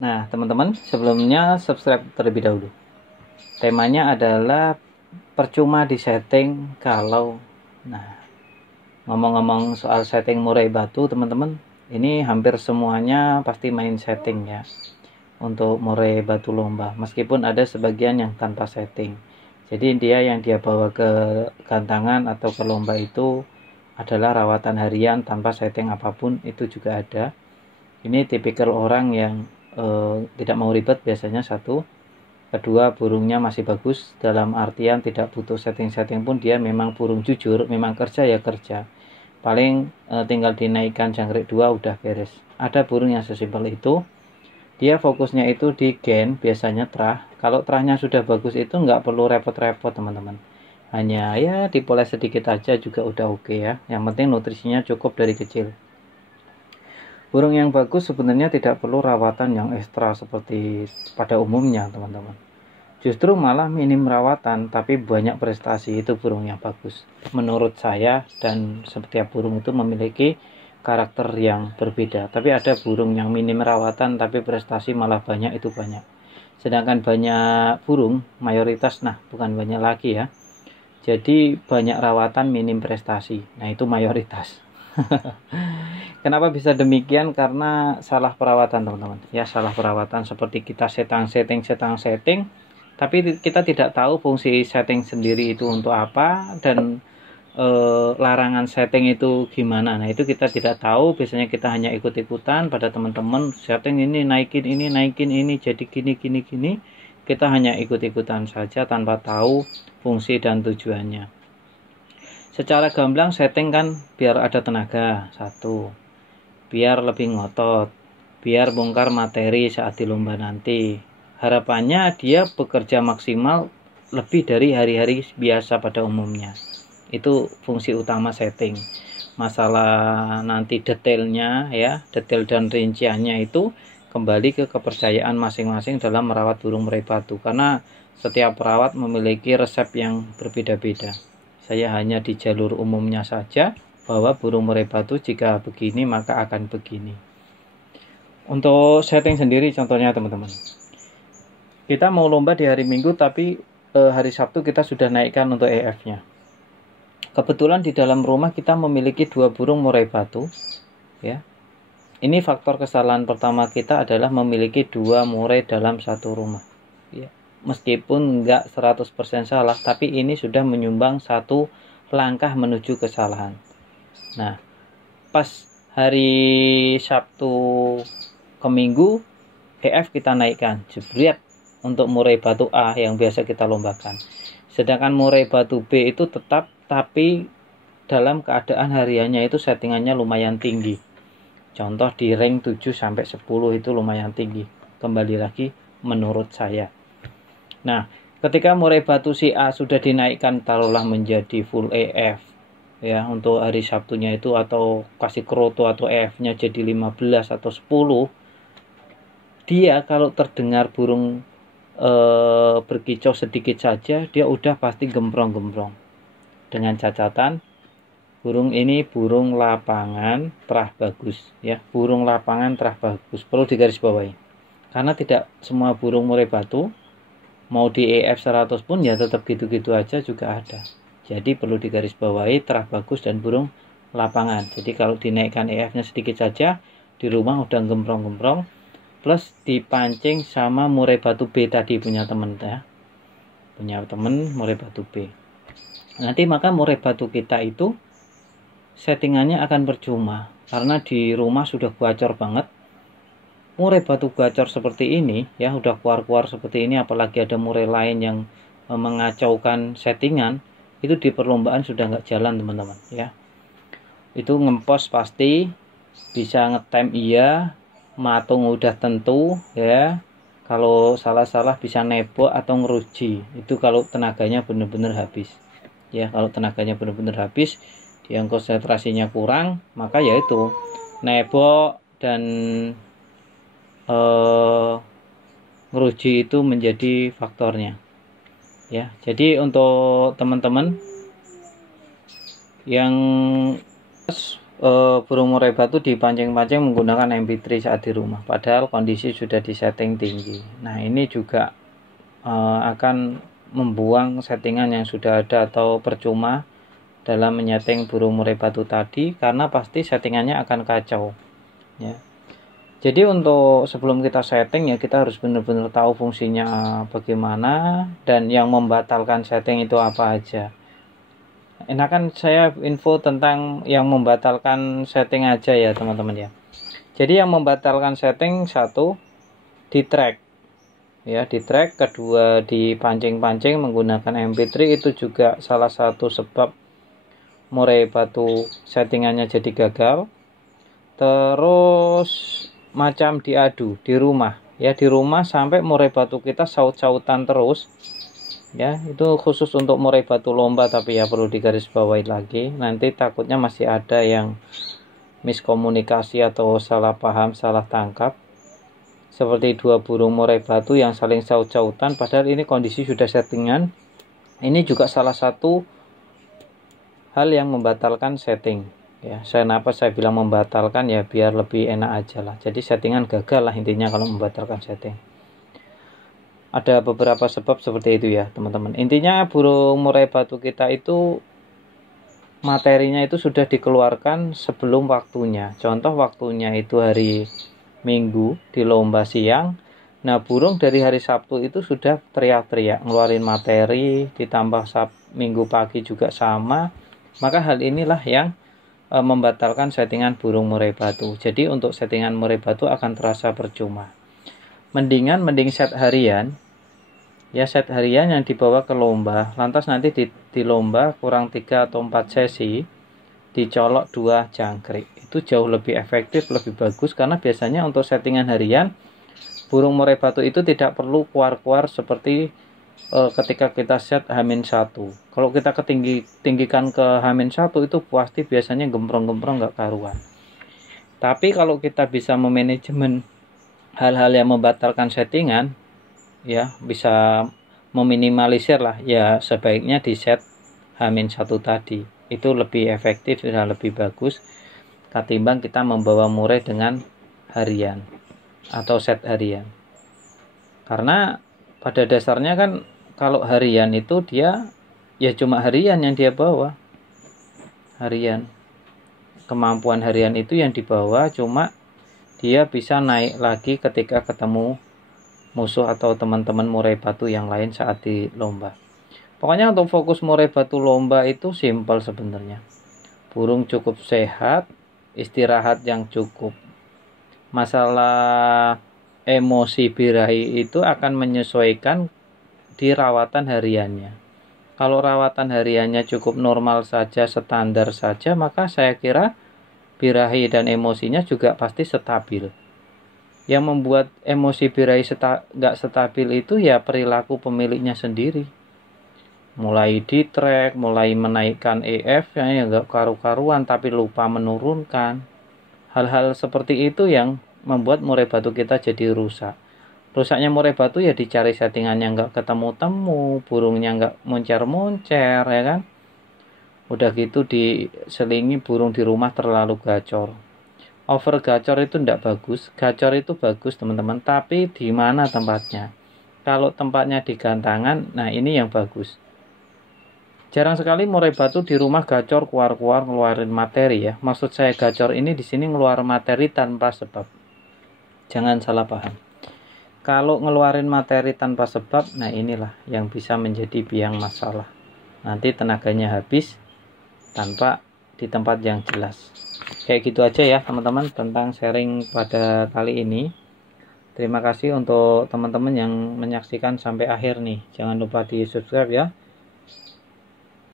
Nah, teman-teman, sebelumnya subscribe terlebih dahulu. Temanya adalah percuma disetting kalau, nah, ngomong-ngomong soal setting murai batu, teman-teman, ini hampir semuanya pasti main setting ya untuk murai batu lomba. Meskipun ada sebagian yang tanpa setting. Jadi yang dia bawa ke gantangan atau ke lomba itu adalah rawatan harian tanpa setting apapun, itu juga ada. Ini tipikal orang yang tidak mau ribet biasanya satu. Kedua, burungnya masih bagus dalam artian tidak butuh setting-setting pun, dia memang burung jujur, memang kerja ya kerja. Paling tinggal dinaikkan jangkrik 2 udah beres. Ada burung yang sesimpel itu. Dia fokusnya itu di gen, biasanya terah. Kalau terahnya sudah bagus itu nggak perlu repot-repot teman-teman. Hanya ya dipoles sedikit aja juga udah oke ya. Yang penting nutrisinya cukup dari kecil. Burung yang bagus sebenarnya tidak perlu rawatan yang ekstra seperti pada umumnya teman-teman. Justru malah minim rawatan tapi banyak prestasi, itu burung yang bagus menurut saya. Dan setiap burung itu memiliki karakter yang berbeda. Tapi ada burung yang minim rawatan tapi prestasi malah banyak, itu banyak. Sedangkan banyak burung, mayoritas, nah bukan banyak lagi ya, jadi banyak rawatan minim prestasi, nah itu mayoritas. Kenapa bisa demikian? Karena salah perawatan teman-teman ya, salah perawatan. Seperti kita setting, tapi kita tidak tahu fungsi setting sendiri itu untuk apa, dan larangan setting itu gimana. Nah itu kita tidak tahu, biasanya kita hanya ikut-ikutan pada teman-teman, setting ini naikin ini jadi gini. Kita hanya ikut-ikutan saja tanpa tahu fungsi dan tujuannya. Secara gamblang setting kan biar ada tenaga, satu, biar lebih ngotot, biar bongkar materi saat di lomba nanti. Harapannya dia bekerja maksimal lebih dari hari-hari biasa pada umumnya. Itu fungsi utama setting. Masalah nanti detailnya ya, detail dan rinciannya itu kembali ke kepercayaan masing-masing dalam merawat burung murai batu. Karena setiap perawat memiliki resep yang berbeda-beda. Saya hanya di jalur umumnya saja, bahwa burung murai batu jika begini maka akan begini. Untuk setting sendiri contohnya teman-teman, kita mau lomba di hari Minggu tapi hari Sabtu kita sudah naikkan untuk EF-nya. Kebetulan di dalam rumah kita memiliki 2 burung murai batu ya. Ini faktor kesalahan pertama kita adalah memiliki 2 murai dalam satu rumah ya. Meskipun enggak 100% salah, tapi ini sudah menyumbang satu langkah menuju kesalahan. Nah, pas hari Sabtu ke Minggu, EF kita naikkan, jebret, untuk murai batu A yang biasa kita lombakan. Sedangkan murai batu B itu tetap, tapi dalam keadaan hariannya itu settingannya lumayan tinggi. Contoh di rank 7-10 itu lumayan tinggi. Kembali lagi menurut saya. Nah, ketika murai batu si A sudah dinaikkan, taruhlah menjadi full EF ya untuk hari Sabtunya itu, atau kasih kroto atau EF-nya jadi 15 atau 10, dia kalau terdengar burung berkicau sedikit saja, dia udah pasti gembrong-gembrong. Dengan catatan, burung ini burung lapangan terah bagus ya, burung lapangan terah bagus, perlu digarisbawahi. Karena tidak semua burung murai batu mau di EF 100 pun ya tetap gitu-gitu aja juga ada. Jadi perlu digarisbawahi terah bagus dan burung lapangan. Jadi kalau dinaikkan EF-nya sedikit saja, di rumah udah gembrong-gembrong, plus dipancing sama murai batu B tadi punya temen ya. Punya temen murai batu B. Nanti maka murai batu kita itu settingannya akan percuma, karena di rumah sudah gacor banget. Murai batu gacor seperti ini ya, udah keluar-keluar seperti ini, apalagi ada murai lain yang mengacaukan settingan, itu di perlombaan sudah nggak jalan teman-teman ya. Itu ngempos pasti, bisa ngetem iya, matung udah tentu ya. Kalau salah-salah bisa nebok atau ngeruji, itu kalau tenaganya benar-benar habis ya. Kalau tenaganya benar-benar habis, yang konsentrasinya kurang, maka ya itu nebok dan ngeruji itu menjadi faktornya ya. Jadi untuk teman-teman yang burung murai batu dipancing-pancing menggunakan MP3 saat di rumah, padahal kondisi sudah disetting tinggi. Nah, ini juga akan membuang settingan yang sudah ada atau percuma dalam menyeting burung murai batu tadi, karena pasti settingannya akan kacau ya. Jadi untuk sebelum kita setting ya, kita harus benar-benar tahu fungsinya bagaimana dan yang membatalkan setting itu apa aja. Enakan saya info tentang yang membatalkan setting aja ya teman-teman ya. Jadi yang membatalkan setting, satu, di track ya, di track. Kedua, dipancing-pancing menggunakan MP3, itu juga salah satu sebab murai batu settingannya jadi gagal. Terus macam diadu di rumah ya, di rumah sampai murai batu kita saut-sautan terus ya. Itu khusus untuk murai batu lomba, tapi ya perlu digarisbawahi lagi, nanti takutnya masih ada yang miskomunikasi atau salah paham, salah tangkap, seperti dua burung murai batu yang saling saut-sautan padahal ini kondisi sudah settingan. Ini juga salah satu hal yang membatalkan setting ya. Kenapa saya bilang membatalkan ya, biar lebih enak aja lah. Jadi settingan gagal lah intinya kalau membatalkan setting. Ada beberapa sebab seperti itu ya teman-teman. Intinya burung murai batu kita itu materinya itu sudah dikeluarkan sebelum waktunya. Contoh waktunya itu hari Minggu di lomba siang. Nah, burung dari hari Sabtu itu sudah teriak-teriak ngeluarin materi, ditambah Minggu pagi juga sama. Maka hal inilah yang membatalkan settingan burung murai batu. Jadi untuk settingan murai batu akan terasa percuma. Mending set harian ya, set harian yang dibawa ke lomba, lantas nanti di lomba kurang 3 atau 4 sesi dicolok 2 jangkrik. Itu jauh lebih efektif, lebih bagus, karena biasanya untuk settingan harian burung murai batu itu tidak perlu keluar-keluar seperti ketika kita set H-1. Kalau kita tinggikan ke H-1 itu pasti biasanya gemprong-gemprong nggak karuan. Tapi kalau kita bisa memanajemen hal-hal yang membatalkan settingan ya, bisa meminimalisir lah ya, sebaiknya di set H-1 tadi. Itu lebih efektif dan lebih bagus ketimbang kita membawa murai dengan harian atau set harian. Karena pada dasarnya kan kalau harian itu dia ya cuma harian yang dia bawa. Harian. Kemampuan harian itu yang dibawa, cuma dia bisa naik lagi ketika ketemu musuh atau teman-teman murai batu yang lain saat di lomba. Pokoknya untuk fokus murai batu lomba itu simpel sebenarnya. Burung cukup sehat, istirahat yang cukup. Masalah emosi birahi itu akan menyesuaikan di rawatan hariannya. Kalau rawatan hariannya cukup normal saja, standar saja, maka saya kira birahi dan emosinya juga pasti stabil. Yang membuat emosi birahi nggak stabil itu ya perilaku pemiliknya sendiri. Mulai di track, mulai menaikkan EF ya nggak karu-karuan tapi lupa menurunkan. Hal-hal seperti itu yang membuat murai batu kita jadi rusak. Rusaknya murai batu ya dicari settingannya nggak ketemu-temu, burungnya nggak moncer-moncer ya kan. Udah gitu diselingi burung di rumah terlalu gacor. Over gacor itu tidak bagus. Gacor itu bagus teman-teman, tapi di mana tempatnya? Kalau tempatnya di gantangan, nah ini yang bagus. Jarang sekali murai batu di rumah gacor keluar-keluar ngeluarin materi ya. Maksud saya gacor ini di sini ngeluar materi tanpa sebab. Jangan salah paham. Kalau ngeluarin materi tanpa sebab, nah inilah yang bisa menjadi biang masalah. Nanti tenaganya habis tanpa di tempat yang jelas. Kayak gitu aja ya teman-teman tentang sharing pada kali ini. Terima kasih untuk teman-teman yang menyaksikan sampai akhir nih. Jangan lupa di subscribe ya.